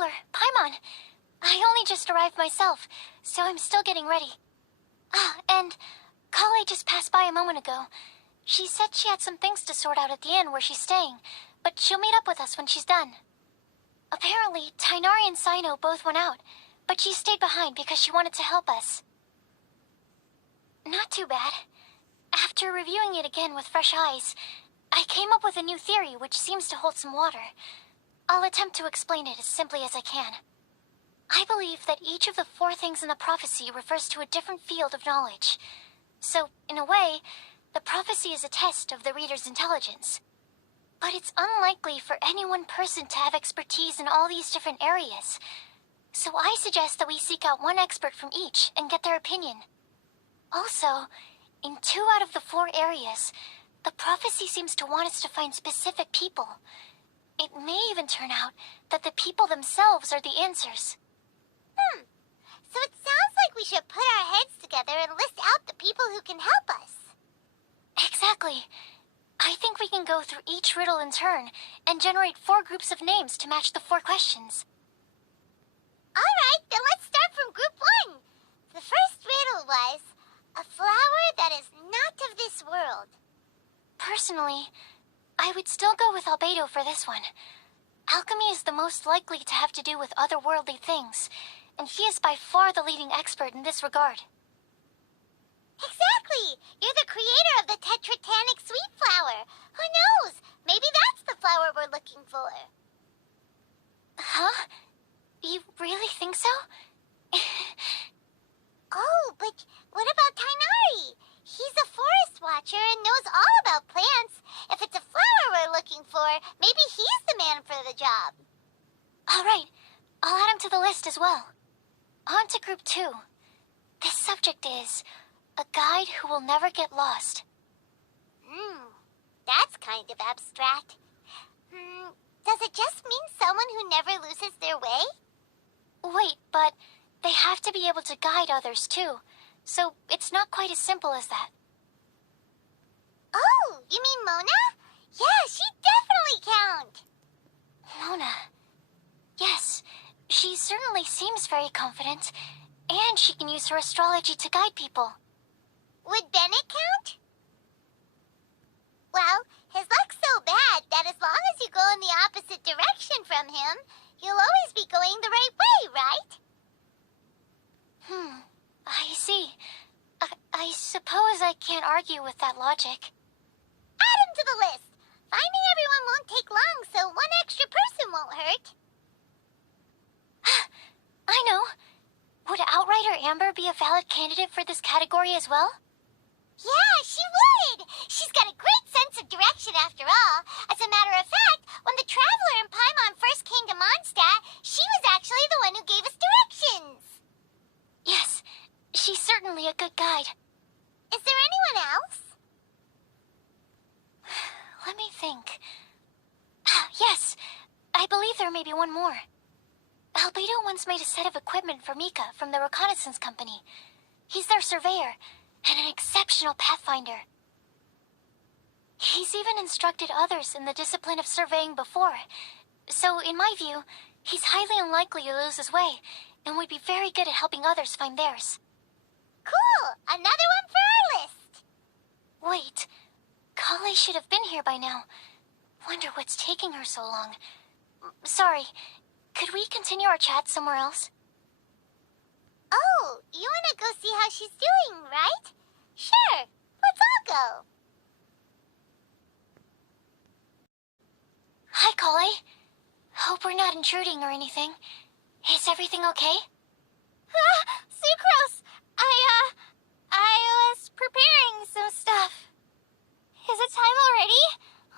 traveler, Paimon. I only just arrived myself, so I'm still getting ready. Ah, and Colleae just passed by a moment ago. She said she had some things to sort out at the inn where she's staying, but she'll meet up with us when she's done. Apparently, Tainari and Sino both went out, but she stayed behind because she wanted to help us. Not too bad. After reviewing it again with fresh eyes, I came up with a new theory which seems to hold some water. I'll attempt to explain it as simply as I can. I believe that each of the 4 things in the prophecy refers to a different field of knowledge. So, in a way, the prophecy is a test of the reader's intelligence. But it's unlikely for any one person to have expertise in all these different areas. So I suggest that we seek out one expert from each and get their opinion. Also, in 2 out of the 4 areas, the prophecy seems to want us to find specific people. It may even turn out that the people themselves are the answers. So it sounds like we should put our heads together and list out the people who can help us. Exactly. I think we can go through each riddle in turn and generate 4 groups of names to match the 4 questions. Alright, then let's start from group 1. The first riddle was, a flower that is not of this world. Personally, I would still go with Albedo for this one. Alchemy is the most likely to have to do with otherworldly things, and he is by far the leading expert in this regard. Exactly! You're the creator of the tetratanic sweet flower. Who knows? Maybe that's the flower we're looking for. Huh? You really think so? Oh, but what about Tainari? He's a forest watcher and knows all about plants. If it's a flower we're looking for, maybe he's the man for the job. Alright, I'll add him to the list as well. On to group 2. This subject is a guide who will never get lost. That's kind of abstract. Does it just mean someone who never loses their way? Wait, but they have to be able to guide others too, so it's not quite as simple as that. Oh, you mean Mona? Yeah, she definitely count. Mona. Yes, she certainly seems very confident, and she can use her astrology to guide people. Would Bennett count? Well, his luck's so bad that as long as you go in the opposite direction from him, you'll always be going the right way, right? I see. I suppose I can't argue with that logic. Add him to the list. Finding everyone won't take long, so one extra person won't hurt. I know. Would Outrider Amber be a valid candidate for this category as well? Yeah, she would! She's got a great sense of direction after all. As a matter of fact, when the Traveler and Paimon first came to Mondstadt, she was actually the one who gave us directions. Yes, she's certainly a good guide. Is there anyone else? Let me think. Yes, I believe there may be one more. Albedo once made a set of equipment for Mika from the reconnaissance company. He's their surveyor, and an exceptional pathfinder. He's even instructed others in the discipline of surveying before. So, in my view, he's highly unlikely to lose his way, and would be very good at helping others find theirs. Cool! Another one for our list! Wait, Colleae should have been here by now. Wonder what's taking her so long. Sorry, could we continue our chat somewhere else? Oh, you wanna go see how she's doing, right? Sure, let's all go. Hi, Colleae. Hope we're not intruding or anything. Is everything okay? Sucrose! I was preparing some stuff. Is it time already?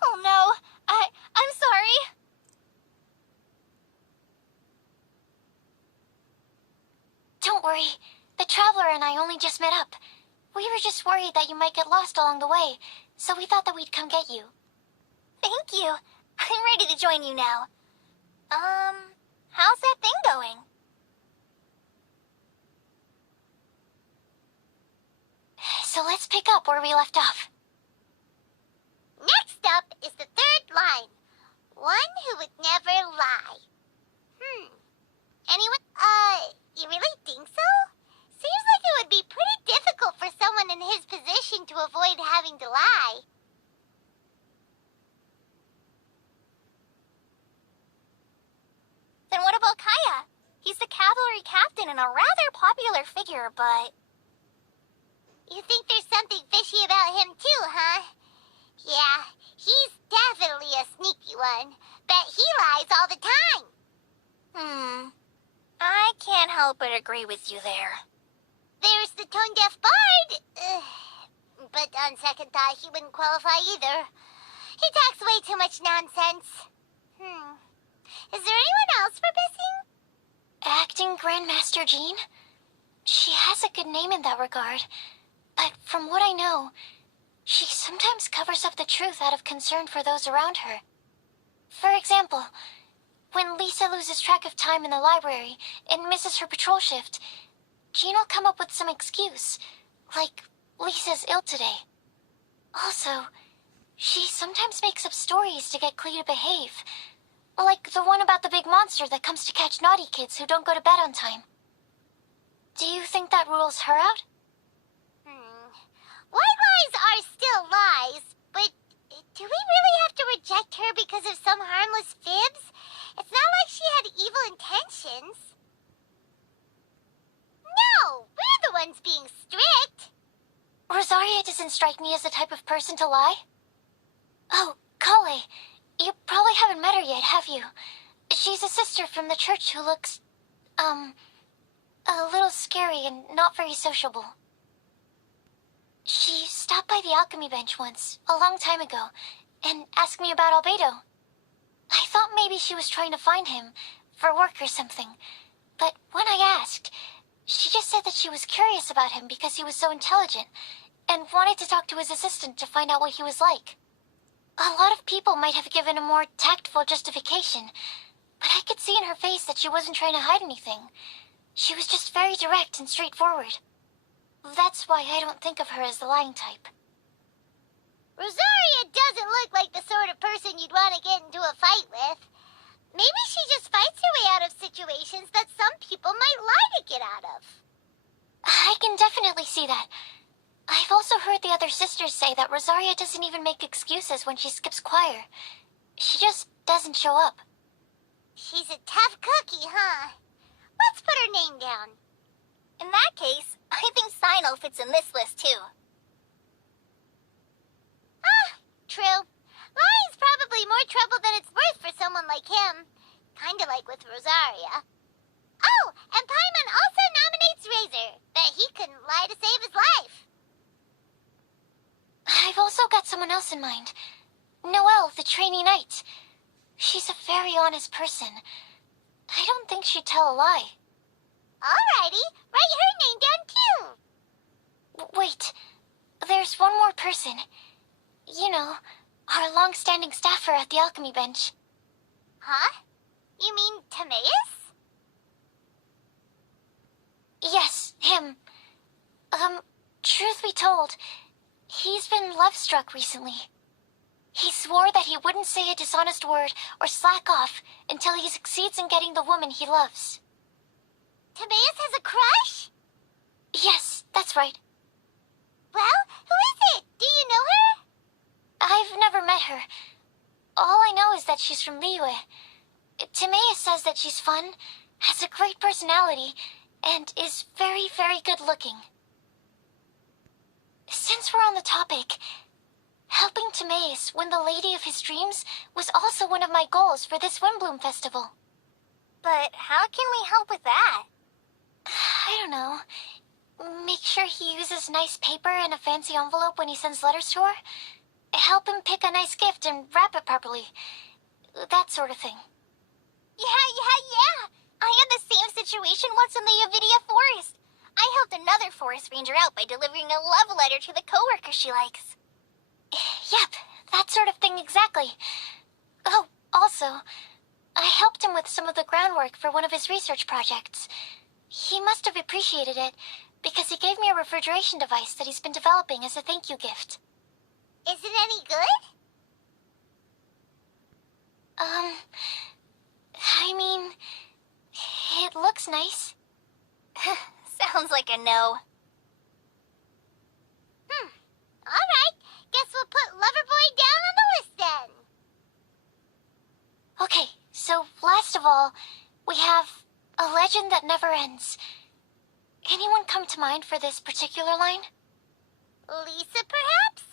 Oh no, I'm sorry. Don't worry. The Traveler and I only just met up. We were just worried that you might get lost along the way, so we thought that we'd come get you. Thank you. I'm ready to join you now. How's that thing going? So let's pick up where we left off. Next up is the third line. One who would never lie. Anyone? You really think so? Seems like it would be pretty difficult for someone in his position to avoid having to lie. Then what about Kaya? He's the cavalry captain and a rather popular figure, but... You think there's something fishy about him too, huh? Yeah, he's definitely a sneaky one. Bet he lies all the time. I can't help but agree with you there. There's the tone-deaf bard. But on second thought, he wouldn't qualify either. He talks way too much nonsense. Is there anyone else we're missing? Acting Grandmaster Jean? She has a good name in that regard. But from what I know, she sometimes covers up the truth out of concern for those around her. For example, when Lisa loses track of time in the library and misses her patrol shift, Jean will come up with some excuse, like Lisa's ill today. Also, she sometimes makes up stories to get Clea to behave, like the one about the big monster that comes to catch naughty kids who don't go to bed on time. Do you think that rules her out? White lies are still lies, but do we really have to reject her because of some harmless fibs? It's not like she had evil intentions. No, we're the ones being strict. Rosaria doesn't strike me as the type of person to lie. Oh, Collei, you probably haven't met her yet, have you? She's a sister from the church who looks, a little scary and not very sociable. She stopped by the alchemy bench once, a long time ago, and asked me about Albedo. I thought maybe she was trying to find him, for work or something. But when I asked, she just said that she was curious about him because he was so intelligent, and wanted to talk to his assistant to find out what he was like. A lot of people might have given a more tactful justification, but I could see in her face that she wasn't trying to hide anything. She was just very direct and straightforward. That's why I don't think of her as the lying type. Rosaria doesn't look like the sort of person you'd want to get into a fight with. Maybe she just fights her way out of situations that some people might lie to get out of. I can definitely see that. I've also heard the other sisters say that Rosaria doesn't even make excuses when she skips choir. She just doesn't show up. She's a tough cookie, huh? Let's put her name down. In that case, I think Sinal fits in this list too. True. Lying's probably more trouble than it's worth for someone like him. Kinda like with Rosaria. Oh, and Paimon also nominates Razor. Bet he couldn't lie to save his life. I've also got someone else in mind. Noelle, the trainee knight. She's a very honest person. I don't think she'd tell a lie. Alrighty, write her name down too. Wait, there's one more person. You know, our long-standing staffer at the alchemy bench. Huh? You mean Timaeus? Yes, him. Truth be told, he's been love-struck recently. He swore that he wouldn't say a dishonest word or slack off until he succeeds in getting the woman he loves. Timaeus has a crush? Yes, that's right. Well, who is it? Do you know her? I've never met her. All I know is that she's from Liyue. Timaeus says that she's fun, has a great personality, and is very, very good-looking. Since we're on the topic, helping Timaeus win the lady of his dreams was also one of my goals for this Windbloom Festival. But how can we help with that? I don't know. Make sure he uses nice paper and a fancy envelope when he sends letters to her. Help him pick a nice gift and wrap it properly. That sort of thing. Yeah. I had the same situation once in the Avidia Forest. I helped another forest ranger out by delivering a love letter to the coworker she likes. Yep, that sort of thing exactly. Oh, also, I helped him with some of the groundwork for one of his research projects. He must have appreciated it, because he gave me a refrigeration device that he's been developing as a thank you gift. Is it any good? I mean, It looks nice. Sounds like a no. Alright, guess we'll put Loverboy down on the list then. Okay, so last of all, we have a legend that never ends. Anyone come to mind for this particular line? Lisa, perhaps?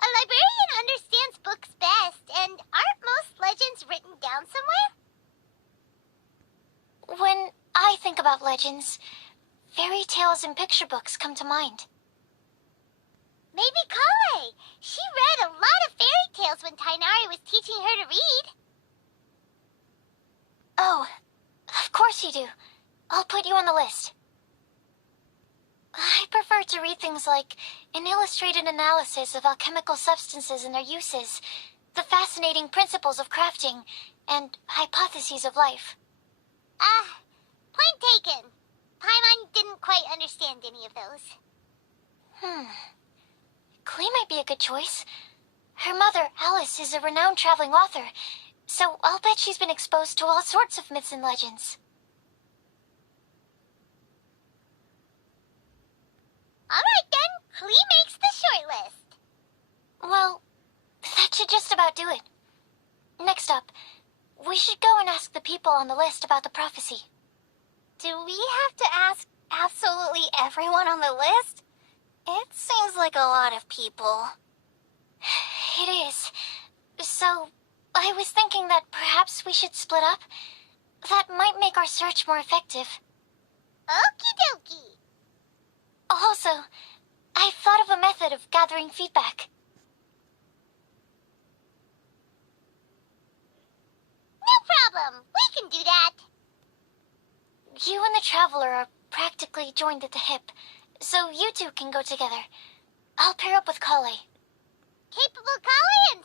A librarian understands books best, and aren't most legends written down somewhere? When I think about legends, fairy tales and picture books come to mind. Maybe Collei. She read a lot of fairy tales when Tainari was teaching her to read. Oh, of course you do. I'll put you on the list. I prefer to read things like an illustrated analysis of alchemical substances and their uses, the fascinating principles of crafting, and hypotheses of life. Point taken. Paimon didn't quite understand any of those. Clay might be a good choice. Her mother, Alice, is a renowned traveling author, so I'll bet she's been exposed to all sorts of myths and legends. Alright then, Klee makes the short list. Well, that should just about do it. Next up, we should go and ask the people on the list about the prophecy. Do we have to ask absolutely everyone on the list? It seems like a lot of people. It is. So, I was thinking that perhaps we should split up. That might make our search more effective. Okie dokie. Also, I've thought of a method of gathering feedback. No problem. We can do that. You and the Traveler are practically joined at the hip, so you two can go together. I'll pair up with Collei. Capable Collei and